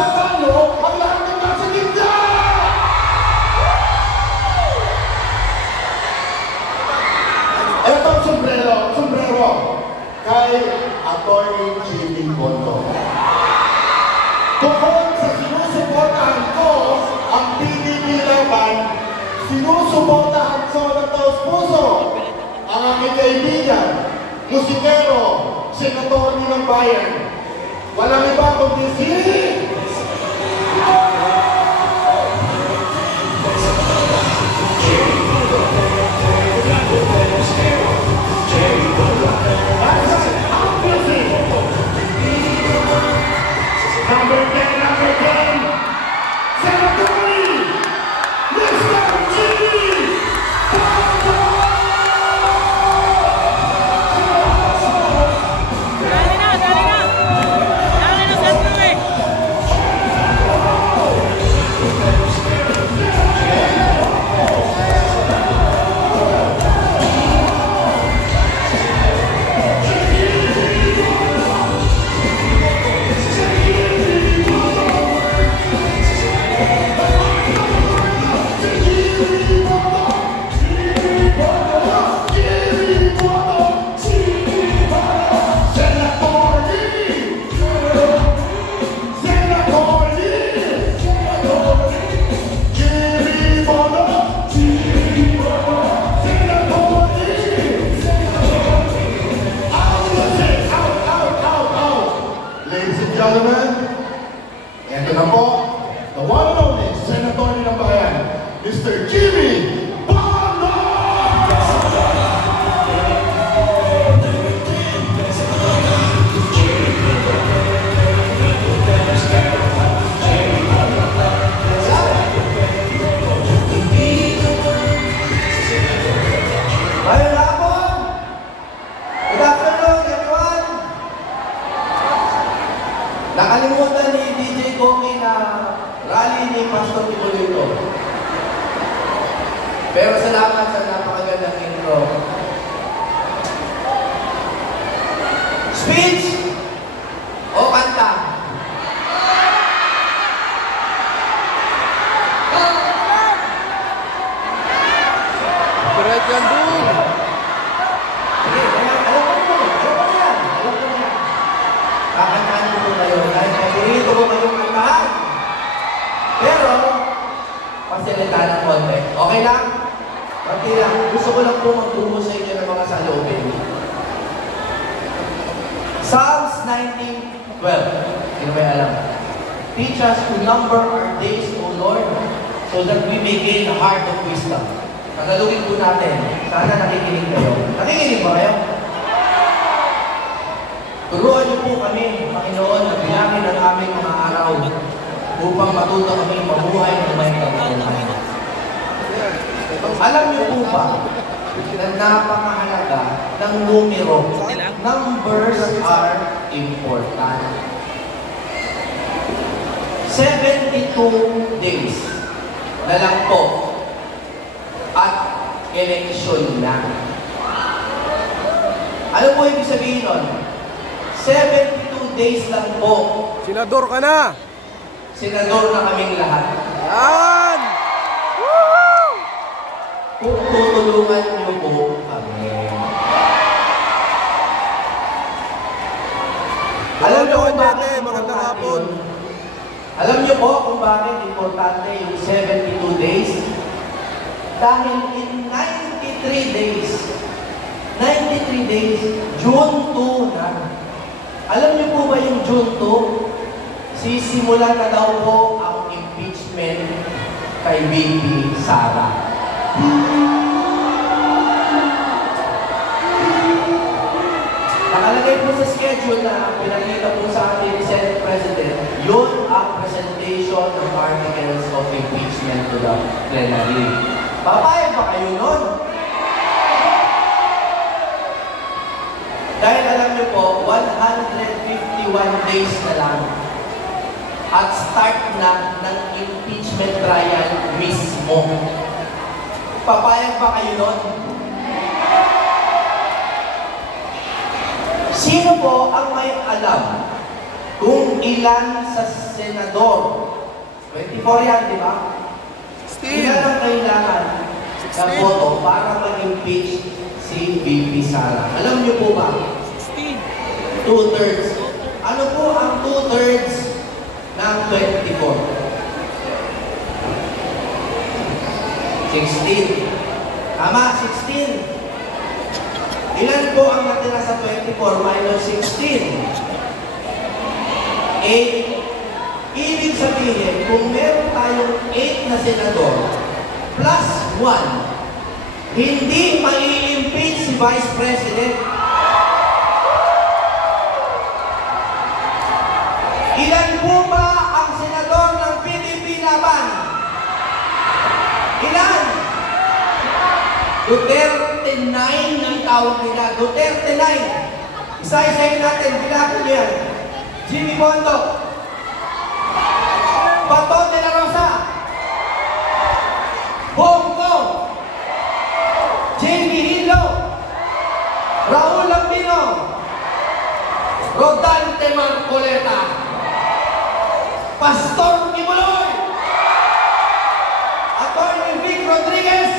matatalo ang lahat ng nasa gitna! Etong sombrero kay Atty. Jimmy Bonto. Bukod sa sinusuportahan ko ang PDP laban, sinusuportahan ko ng taos puso ang aking kaibigan, musikero, senador ng bayan. Walang iba kundi si... Number 10, Senator Mr. Jimmy Bonto! Dali na, Senator eh! Ito na po, the one and only Senator ng Bayan, Mr. Jimmy Bonto! Ayun na po! Good afternoon, everyone! Nakalimutan ni DJ Goki na rally ni Pastor Tibulito. Pero salamat sa napakagandang intro. Speech o kanta? Correct yan doon! Alam ko yan. Kakantahan ko po kayo dahil paborito ko kayong kantahan. Pero, pasilita ng konti. Okay lang? Pati lang. Gusto ko lang po magturo sa inyo ng mga salubin. Psalms 19:12. Sino may alam? Teach us to number our days, O Lord, so that we may gain a heart of wisdom. Tagalogin po natin. Sana nakikinig kayo. Nakikinig ba kayo? Turuan niyo po kami, Panginoon, na bilangin ang aming mga araw upang matuto kami mabuhay ng may kapatunan. Alam niyo po ba na napakahalaga ng numero? Numbers are important. 72 days na lang po at eleksyon na. Ano po ibig sabihin nun? 72 days lang po. Senador ka na! Senador na kaming lahat. Yan! Woohoo! Kung tutulungan niyo po kami. Alam niyo kung bakit magandang hapon. Alam niyo po kung bakit importante yung 72 days? Dahil in 93 days, June 2 na. Alam niyo po ba yung June 2? Sisimulan na daw po ang impeachment kay VP Sara. Nakalagay po sa schedule na pinakita po sa atin ni Senate President, yun ang presentation ng articles of impeachment to the plenary. Papayag ba kayo nun? Dahil alam niyo po, 151 days na lang at start na ng impeachment trial mismo. Papayag ba kayo nun? Sino po ang may alam kung ilan sa senador, 24 yan, di ba? Ilan ang kailangan na boto para mag-impeach si VP Sara? Alam niyo po ba? 2/3. Ano po ang 2/3 ng 24? 16. Tama, 16. Ilan po ang natira sa 24 minus 16? 8. Ibig sabihin, kung meron tayong 8 na senador plus 1, hindi mai-impeach si Vice President. Ilan po ba ang senador ng PDP Laban? Ilan? Duterte 9 ang tawag nila. Duterte 9. Isa-isayin natin. Bilangin niyo yan. Jimmy Bondo. Bato de la Rosa. Bongo. Jamie Hilo. Raul Lambino. Rodante Marcoleta. Pastor Kibuloy. Atty. Vic Rodriguez.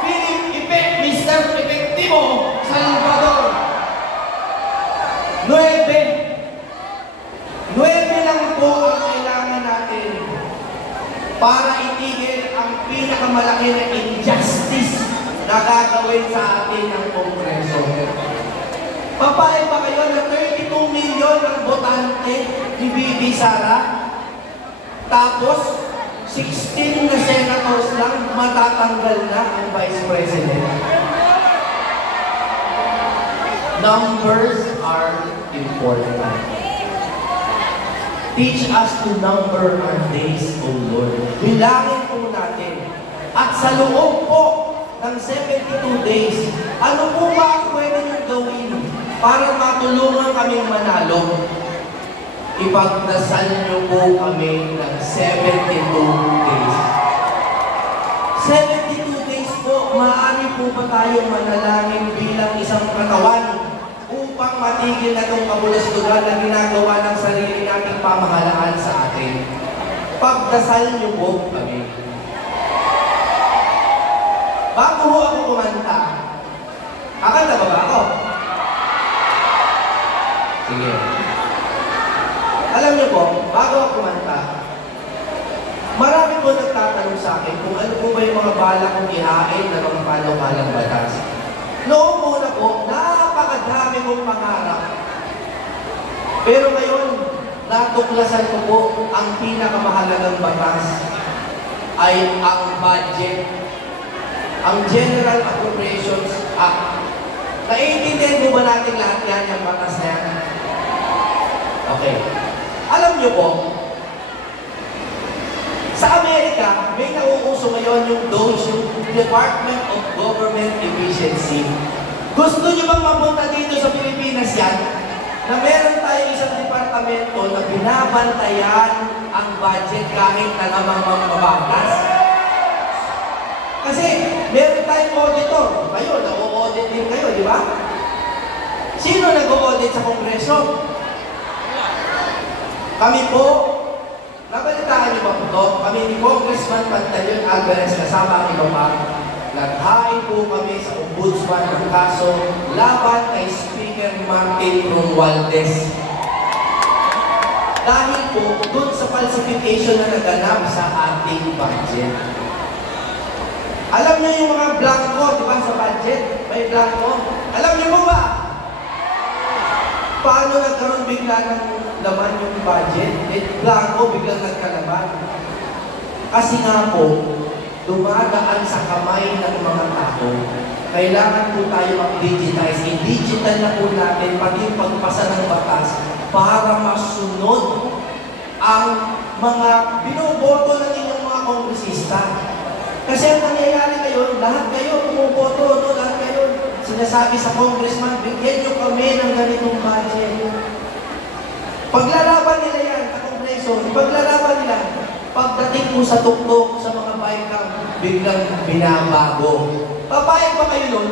Philip Ipe, Mr. Efectivo, Salvador. 9 lang po ang kailangan natin para itigil ang pinakamalaki na injustice na gagawin sa atin ng Kongreso. Papayag ba kayo na 32 million ang botante ni VP Sara? Tapos, 16 na senators lang matatanggal na ang Vice President. Numbers are important. Teach us to number our days, O Lord. Bilangin po natin. At sa loob po ng 72 days, ano po ba ang pwede nyo gawin para matulungan kaming manalo? Ipagdasal nyo po kami ng 72 days. 72 days po, maaari po ba tayong manalangin bilang isang katawan upang matigil na itong kabulastugan na ginagawa ng sarili nating pamahalaan sa atin? Pagdasal niyo po kami. Bago ho ako kumanta, kakanta ba ako? Sige. Alam niyo po, bago ako kumanta, marami po nagtatanong sa akin kung ano po ba yung mga bala kong ihain na mga panukalang batas. Noong muna po, napakadami kong pangarap. Pero ngayon, natuklasan ko po ang pinakamahalagang batas ay ang budget, ang General Appropriations Act. Naiintindihan mo ba natin lahat yan, yung batas na yan? Okay. Alam niyo po, sa Amerika, may nauuso ngayon yung DOGE, yung Department of Government Efficiency. Gusto niyo bang mapunta dito sa Pilipinas yan? Na meron tayong isang departamento na binabantayan ang budget kahit na namang mababatas? Kasi meron tayong auditor. Kayo, na-audit din kayo, di ba? Sino nag-audit sa Kongreso? Kami po. Nabalitaan niyo ba ito? Kami ni Congressman Pantaleon Alvarez kasama ang iba pa. Naghain po kami sa ombudsman ng kaso laban kay Speaker Martin Romualdez. Dahil po doon sa falsification na naganap sa ating budget. Alam niyo yung mga blanco, di ba, sa budget? May blanco. Alam niyo mo ba? Paano nagkaroon bigla ng laman yung budget? Blanco, biglang nagkalaman. Kasi nga po, dumadaan sa kamay ng mga tao. Kailangan po tayo mag-digitize. I-digital na po natin pati yung pagpasa ng batas para masunod ang mga binoboto ng inyong mga kongresista. Kasi ang nangyayari ngayon, lahat kayo bumuboto, no? Lahat kayo sinasabi sa congressman, bigyan nyo kami ng ganitong budget. Paglalaban nila yan sa kongreso, paglalaban nila, pagdating po sa tuktok sa mga bycam, biglang binabago. Papayag ba kayo nun?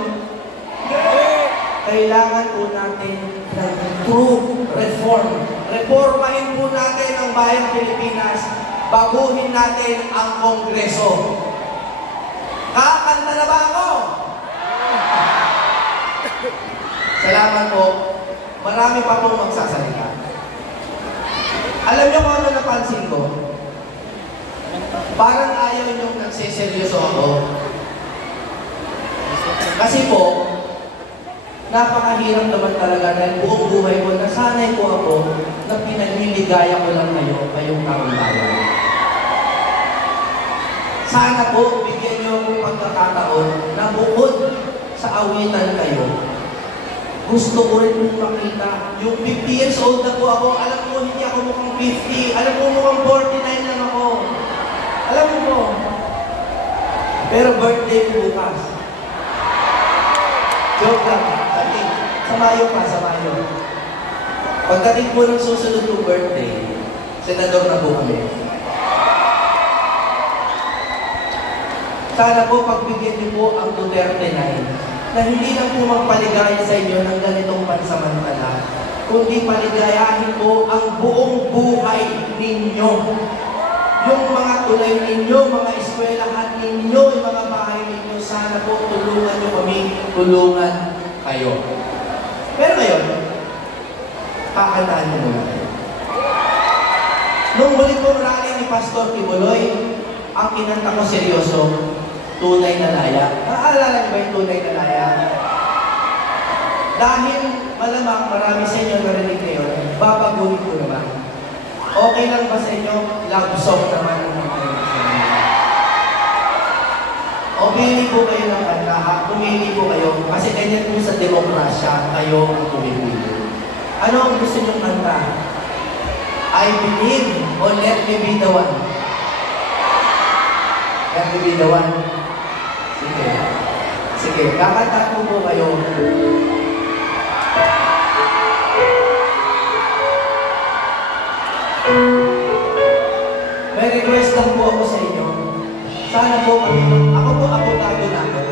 kailangan po natin ng true reform. Reformahin po natin ang bayang Pilipinas. Baguhin natin ang Kongreso. Kakanta na ba ako? Salamat po. Marami pa pong magsasalita. Alam niyo kung ano napansin ko? Parang ayaw niyong nagsiseryoso ako. Kasi po, napakahirap naman talaga dahil buong buhay ko, nasanay po ako na pinaniligaya ko lang kayong taong bayan. Sana po, bigyan niyo akong pagkakataon na bukod sa awitan kayo, gusto ko rin mong makita. Yung 50 years old na po ako, alam mo, hindi ako mukhang 50. Alam mo, mukhang 49 lang ako. Alam mo po. Pero birthday ko bukas. Joke lang. Sa Mayo pa, sa Mayo. Pagdating po ng susunod ng birthday, senador na po kami. Sana po pagbigyan niyo po ang Duterte 9 na hindi lang po magpaligaya sa inyo ng ganitong pansamantala, kundi paligayahin po ang buong buhay ninyo. Yung mga tulay ninyo, mga eskwelahan ninyo, yung mga bahay ninyo, sana po tulungan niyo kami, tulungan kayo. Pero ngayon, kakantaan niyo muna kayo. Nung huli pong rally ni Pastor Tibuloy, ang kinanta ko seryoso, tunay na laya. Naaalala niyo ba yung tunay na laya? Dahil malamang marami sa inyo narinig ngayon, babaguhin ko naman. Okay lang ba sa inyo? Love song naman ang mga o pili po kayo ng kanta, ha? Pumili po kayo. Kasi ganyan po sa demokrasya, kayo ang pumili. Ano ang gusto niyong kanta? I believe o let me be the one. Let me be the one. Sige. Sige, kakanta po kayo. May request lang po ako sa inyo. Sana po kami, ako po abogado na ako.